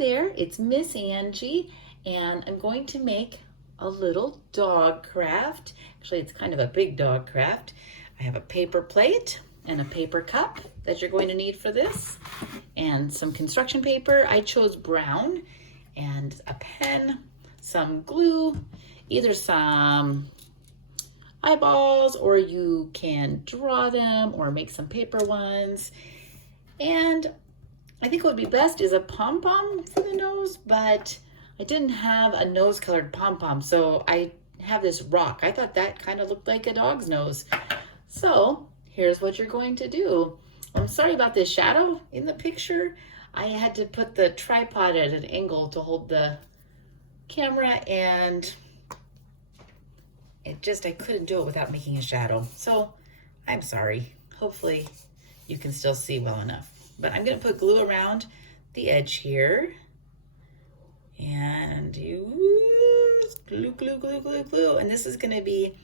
there, it's Miss Angie, and I'm going to make a little dog craft. Actually, it's kind of a big dog craft. I have a paper plate and a paper cup that you're going to need for this, and some construction paper. I chose brown, and a pen, some glue, either some eyeballs, or you can draw them or make some paper ones. And I think what would be best is a pom-pom for the nose, but I didn't have a nose-colored pom-pom, so I have this rock. I thought that kind of looked like a dog's nose. So here's what you're going to do. I'm sorry about this shadow in the picture. I had to put the tripod at an angle to hold the camera, and I couldn't do it without making a shadow. So I'm sorry. Hopefully you can still see well enough. But I'm gonna put glue around the edge here. And use glue, glue, glue, glue, glue. And this is gonna be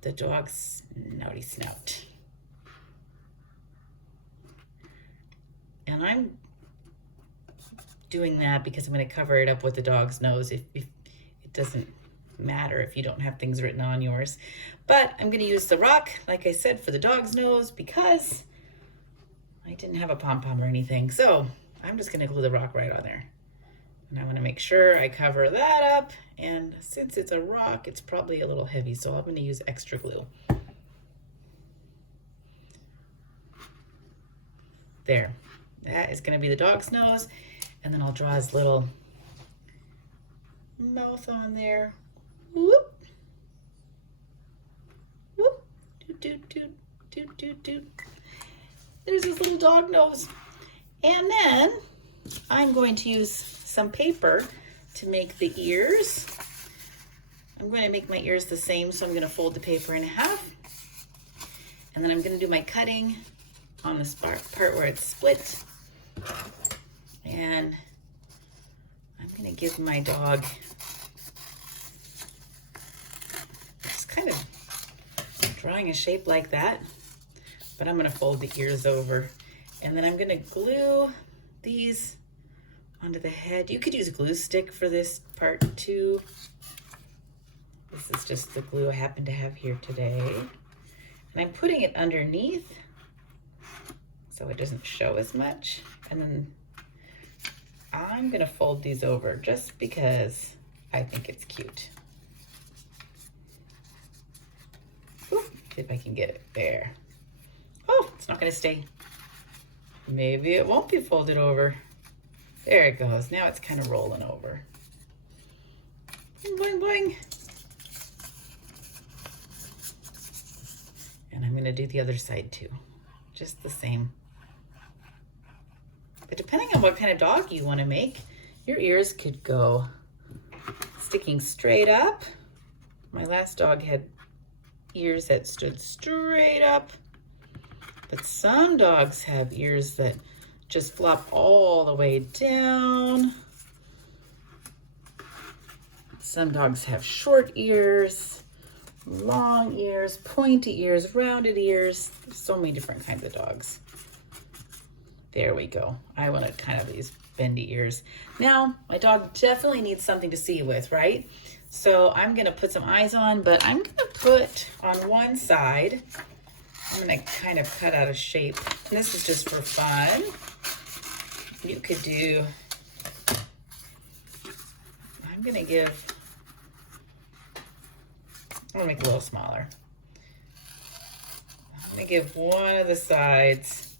the dog's snouty snout. And I'm doing that because I'm gonna cover it up with the dog's nose. If it doesn't matter if you don't have things written on yours. But I'm gonna use the rock, like I said, for the dog's nose because I didn't have a pom-pom or anything. So I'm just gonna glue the rock right on there. And I wanna make sure I cover that up. And since it's a rock, it's probably a little heavy, so I'm gonna use extra glue. There, that is gonna be the dog's nose. And then I'll draw his little mouth on there. Whoop. Whoop. Doot, doot, doot, doot, doot, doot. There's his little dog nose. And then I'm going to use some paper to make the ears. I'm going to make my ears the same, so I'm going to fold the paper in half. And then I'm going to do my cutting on the part where it's split. And I'm going to give my dog just kind of drawing a shape like that, but I'm going to fold the ears over. And then I'm going to glue these onto the head. You could use a glue stick for this part too. This is just the glue I happen to have here today. And I'm putting it underneath so it doesn't show as much. And then I'm gonna fold these over just because I think it's cute. Ooh, see if I can get it there. Oh, it's not gonna stay. Maybe it won't be folded over. There it goes. Now it's kind of rolling over. Boing, boing, boing. And I'm gonna do the other side too. Just the same. But depending on what kind of dog you want to make, your ears could go sticking straight up. My last dog had ears that stood straight up. But some dogs have ears that just flop all the way down. Some dogs have short ears, long ears, pointy ears, rounded ears. There's so many different kinds of dogs. There we go. I wanted kind of these bendy ears. Now, my dog definitely needs something to see with, right? So I'm gonna put some eyes on, but I'm gonna put on one side, I'm gonna kind of cut out a shape. And this is just for fun. You could do, I'm gonna make it a little smaller. I'm gonna give one of the sides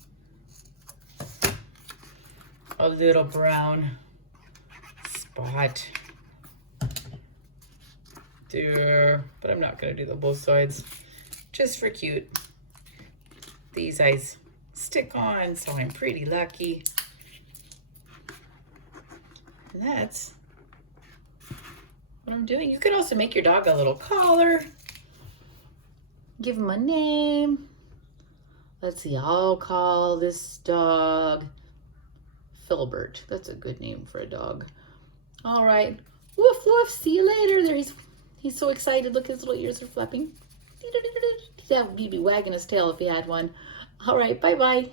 a little brown spot there, but I'm not gonna do the both sides, just for cute. These eyes stick on, so I'm pretty lucky. And that's what I'm doing. You could also make your dog a little collar. Give him a name. Let's see, I'll call this dog Filbert. That's a good name for a dog. All right. Woof, woof. See you later. There he's so excited. Look, his little ears are flapping. He'd be wagging his tail if he had one. All right. Bye-bye.